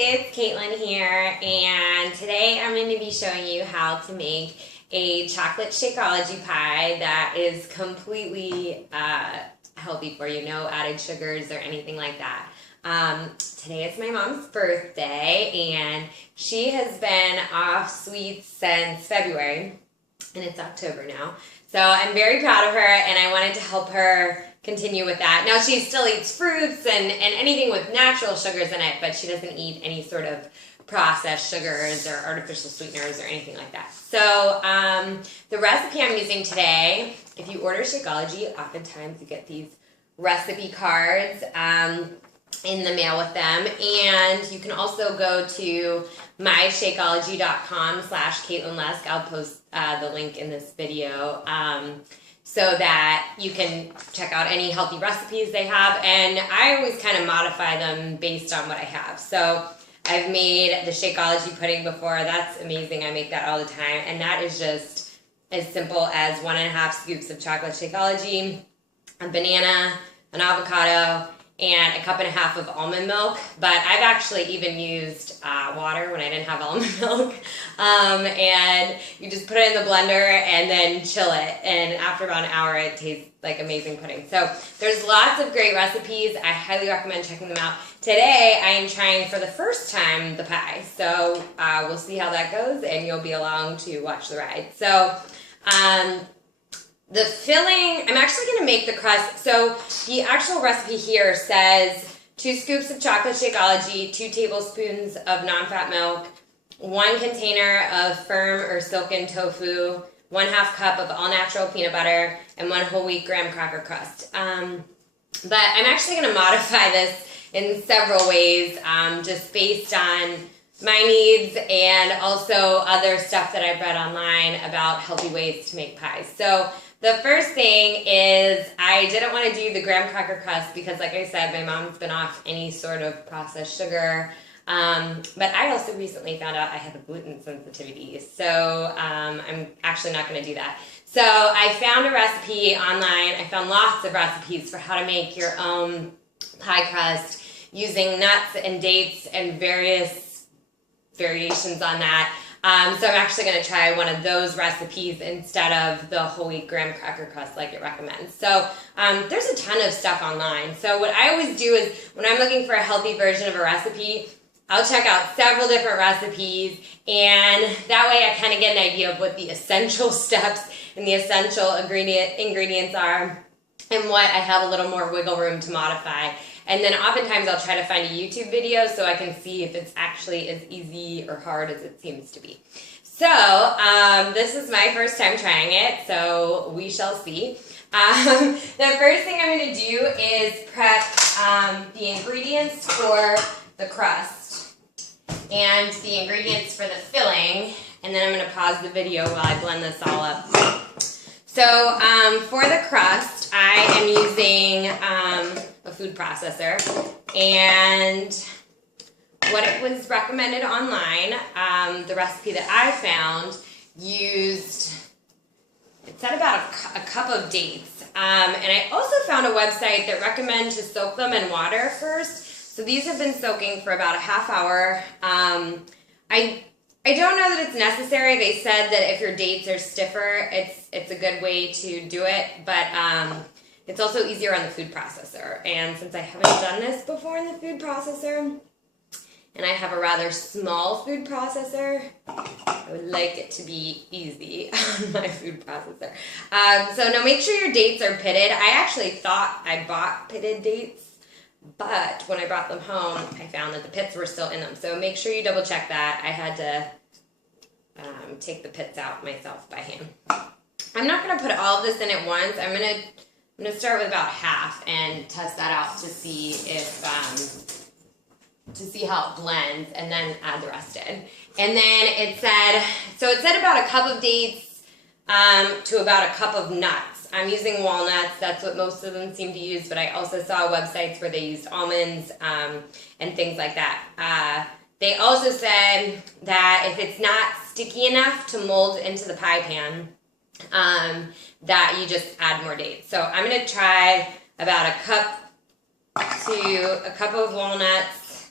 it's Katelyn here, and today I'm going to be showing you how to make a chocolate Shakeology pie that is completely healthy for you, no added sugars or anything like that. Today is my mom's birthday, and she has been off sweets since February, and it's October now. So I'm very proud of her, and I wanted to help her continue with that. Now, she still eats fruits and anything with natural sugars in it, but she doesn't eat any sort of processed sugars or artificial sweeteners or anything like that. So the recipe I'm using today, if you order Shakeology, oftentimes you get these recipe cards in the mail with them, and you can also go to myshakeology.com/KatelynLesk. I'll post the link in this video so that you can check out any healthy recipes they have, and I always kind of modify them based on what I have. So I've made the Shakeology pudding before. That's amazing. I make that all the time, and that is just as simple as 1.5 scoops of chocolate Shakeology, a banana, an avocado, and 1.5 cups of almond milk. But I've actually even used water when I didn't have almond milk. And you just put it in the blender and then chill it. And after about an hour, it tastes like amazing pudding. So there's lots of great recipes. I highly recommend checking them out. Today, I am trying for the first time the pie. So we'll see how that goes, and you'll be along to watch the ride. So the filling, I'm actually going to make the crust. So the actual recipe here says 2 scoops of chocolate Shakeology, 2 tablespoons of non-fat milk, 1 container of firm or silken tofu, 1/2 cup of all-natural peanut butter, and 1 whole wheat graham cracker crust. But I'm actually going to modify this in several ways, just based on my needs and also other stuff that I've read online about healthy ways to make pies. So the first thing is I didn't want to do the graham cracker crust because, like I said, my mom's been off any sort of processed sugar. But I also recently found out I have a gluten sensitivity, so I'm actually not going to do that. So I found a recipe online. I found lots of recipes for how to make your own pie crust using nuts and dates and various variations on that. So I'm actually going to try one of those recipes instead of the whole wheat graham cracker crust like it recommends. So there's a ton of stuff online. So what I always do is when I'm looking for a healthy version of a recipe, I'll check out several different recipes, and that way I kind of get an idea of what the essential steps and the essential ingredients are and what I have a little more wiggle room to modify. And then oftentimes I'll try to find a YouTube video so I can see if it's actually as easy or hard as it seems to be. So this is my first time trying it, so we shall see. The first thing I'm going to do is prep the ingredients for the crust and the ingredients for the filling, and then I'm going to pause the video while I blend this all up. So for the crust, I am using a food processor, and what it was recommended online, the recipe that I found used, it said about a cup of dates, and I also found a website that recommends to soak them in water first. So these have been soaking for about a half hour. I don't know that it's necessary. They said that if your dates are stiffer, it's a good way to do it, but it's also easier on the food processor. And since I haven't done this before in the food processor, and I have a rather small food processor, I would like it to be easy on my food processor. So now make sure your dates are pitted. I actually thought I bought pitted dates, but when I brought them home, I found that the pits were still in them. So make sure you double check that. I had to take the pits out myself by hand. I'm not going to put all of this in at once. I'm going to start with about half and test that out to see if how it blends, and then add the rest in. And then it said about a cup of dates to about a cup of nuts. I'm using walnuts. That's what most of them seem to use, but I also saw websites where they used almonds and things like that. They also said that if it's not sticky enough to mold into the pie pan, that you just add more dates. So I'm going to try about a cup of walnuts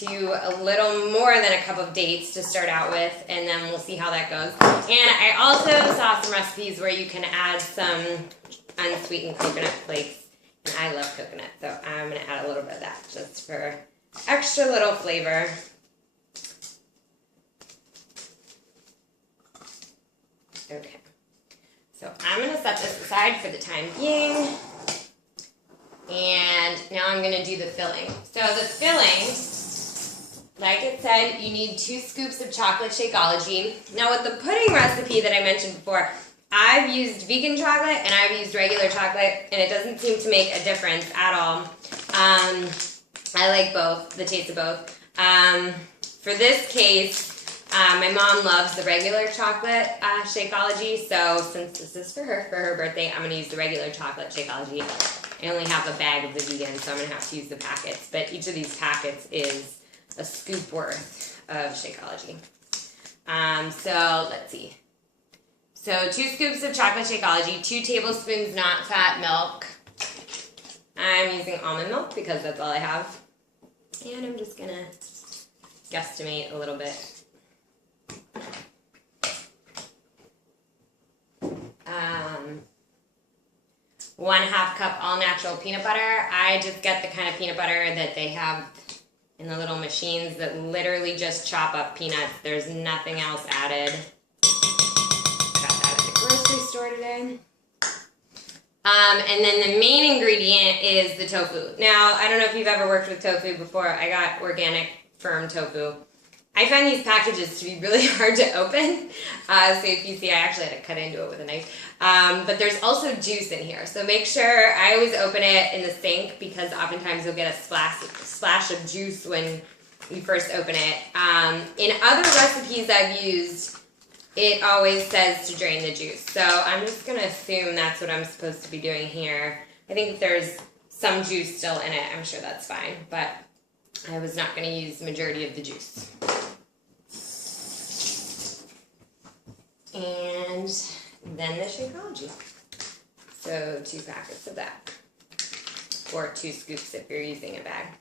to a little more than a cup of dates to start out with, and then we'll see how that goes. And I also saw some recipes where you can add some unsweetened coconut flakes, and I love coconut, so I'm going to add a little bit of that just for extra little flavor. Okay, so I'm going to set this aside for the time being, and now I'm going to do the filling. So the filling, like it said, you need 2 scoops of chocolate Shakeology. Now with the pudding recipe that I mentioned before, I've used vegan chocolate and I've used regular chocolate, and it doesn't seem to make a difference at all. I like both, the taste of both. For this case, my mom loves the regular chocolate Shakeology, so since this is for her birthday, I'm going to use the regular chocolate Shakeology. I only have a bag of the vegan, so I'm going to have to use the packets, but each of these packets is a scoop worth of Shakeology. So let's see. So 2 scoops of chocolate Shakeology, 2 tablespoons not fat milk. I'm using almond milk because that's all I have. And I'm just going to guesstimate a little bit. 1/2 cup all natural peanut butter. I just get the kind of peanut butter that they have in the little machines that literally just chop up peanuts. There's nothing else added. Got that at the grocery store today. And then the main ingredient is the tofu. Now, I don't know if you've ever worked with tofu before. I got organic firm tofu. I find these packages to be really hard to open. So if you see, I actually had to cut into it with a knife. But there's also juice in here. So make sure, I always open it in the sink because oftentimes you'll get a splash of juice when you first open it. In other recipes I've used, it always says to drain the juice. So I'm just going to assume that's what I'm supposed to be doing here. I think if there's some juice still in it, I'm sure that's fine. But I was not going to use the majority of the juice. And then the Shakeology. So 2 packets of that. Or 2 scoops if you're using a bag.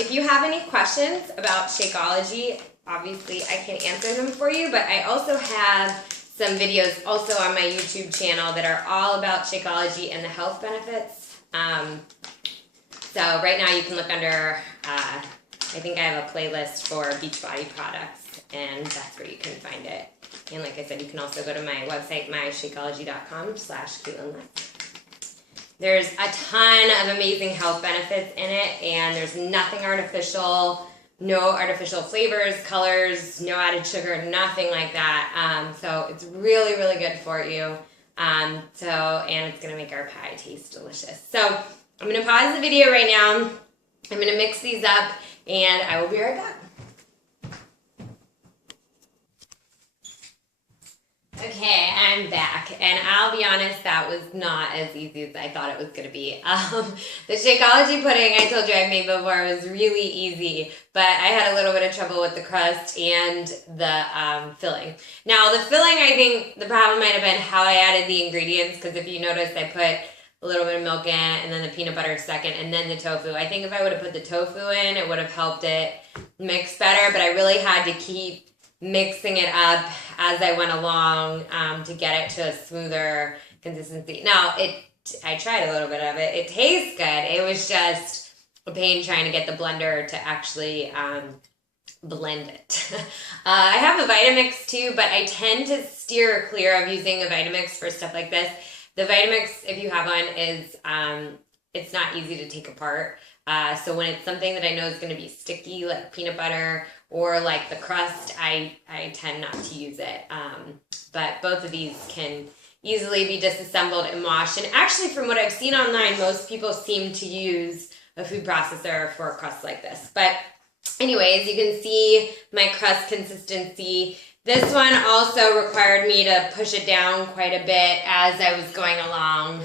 If you have any questions about Shakeology, obviously I can answer them for you, but I also have some videos also on my YouTube channel that are all about Shakeology and the health benefits. So right now you can look under, I think I have a playlist for Beachbody products, and that's where you can find it. And like I said, you can also go to my website, myshakeology.com/Katelyn Lesk. There's a ton of amazing health benefits in it, and there's nothing artificial, no artificial flavors, colors, no added sugar, nothing like that. So it's really, really good for you. And it's going to make our pie taste delicious. So I'm going to pause the video right now. I'm going to mix these up, and I will be right back. Okay, I'm back, and I'll be honest, that was not as easy as I thought it was going to be. The Shakeology pudding I told you I made before was really easy, but I had a little bit of trouble with the crust and the filling. Now, the filling, I think the problem might have been how I added the ingredients, because if you notice, I put a little bit of milk in, and then the peanut butter second, and then the tofu. I think if I would have put the tofu in, it would have helped it mix better, but I really had to keep mixing it up as I went along to get it to a smoother consistency. Now, I tried a little bit of it. It tastes good. It was just a pain trying to get the blender to actually blend it. I have a Vitamix too, but I tend to steer clear of using a Vitamix for stuff like this. The Vitamix, if you have one, is it's not easy to take apart. So when it's something that I know is going to be sticky, like peanut butter or like the crust, I tend not to use it. But both of these can easily be disassembled and washed. And actually, from what I've seen online, most people seem to use a food processor for a crust like this. But anyways, you can see my crust consistency. This one also required me to push it down quite a bit as I was going along.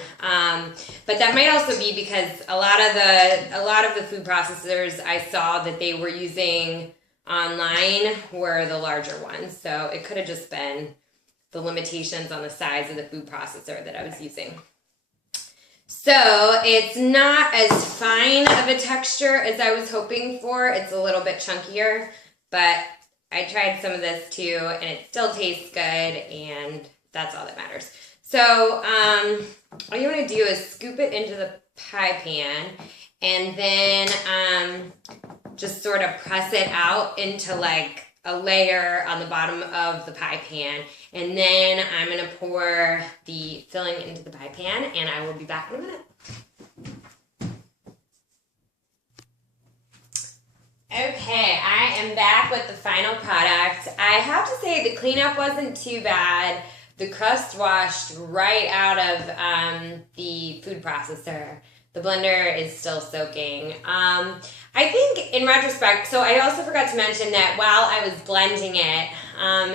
But that might also be because a lot of the food processors I saw that they were using online were the larger ones. So it could have just been the limitations on the size of the food processor that I was using. So it's not as fine of a texture as I was hoping for. It's a little bit chunkier, but I tried some of this too, and it still tastes good, and that's all that matters. So all you want to do is scoop it into the pie pan, and then just sort of press it out into like a layer on the bottom of the pie pan. And then I'm going to pour the filling into the pie pan, and I will be back in a minute. Okay, I am back with the final product. I have to say the cleanup wasn't too bad. The crust washed right out of the food processor. The blender is still soaking. I think in retrospect, so I also forgot to mention that while I was blending it,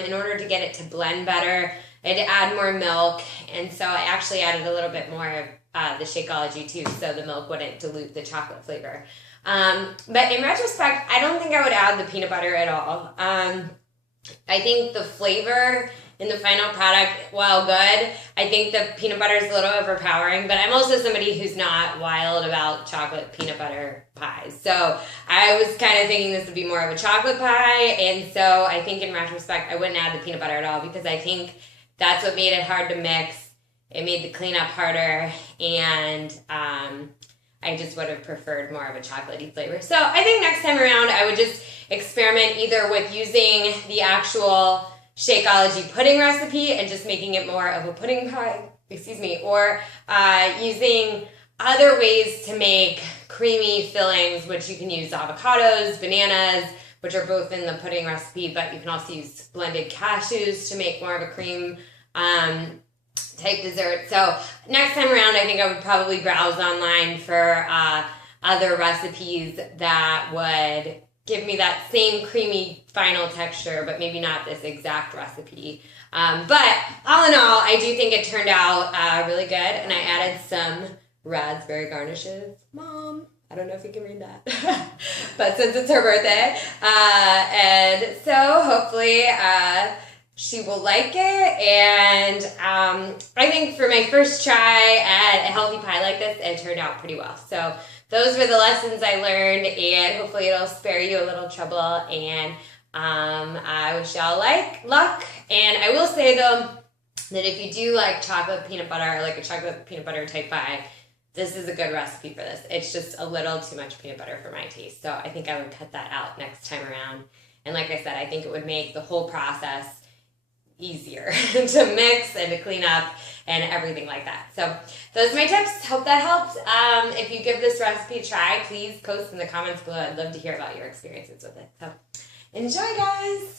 in order to get it to blend better, I had to add more milk, and so I actually added a little bit more of the Shakeology too, so the milk wouldn't dilute the chocolate flavor. But in retrospect, I don't think I would add the peanut butter at all. I think the flavor in the final product, while good, I think the peanut butter is a little overpowering, but I'm also somebody who's not wild about chocolate peanut butter pies. So I was kind of thinking this would be more of a chocolate pie, and so I think in retrospect, I wouldn't add the peanut butter at all, because I think that's what made it hard to mix. It made the cleanup harder, and I just would have preferred more of a chocolatey flavor. So I think next time around, I would just experiment either with using the actual Shakeology pudding recipe and just making it more of a pudding pie, or using other ways to make creamy fillings, which you can use avocados, bananas, which are both in the pudding recipe, but you can also use blended cashews to make more of a cream type dessert. So next time around, I think I would probably browse online for other recipes that would give me that same creamy final texture, but maybe not this exact recipe. But all in all, I do think it turned out really good, and I added some raspberry garnishes. Mom, I don't know if you can read that, but since it's her birthday, and so hopefully she will like it. And I think for my first try at a healthy pie like this, it turned out pretty well. So those were the lessons I learned, and hopefully it'll spare you a little trouble, and I wish y'all luck. And I will say though, that if you do like chocolate peanut butter, like a chocolate peanut butter type pie, this is a good recipe for this. It's just a little too much peanut butter for my taste, so I think I would cut that out next time around. And like I said, I think it would make the whole process easier to mix and to clean up and everything like that. So those are my tips. Hope that helped. If you give this recipe a try, please post in the comments below. I'd love to hear about your experiences with it. So enjoy, guys.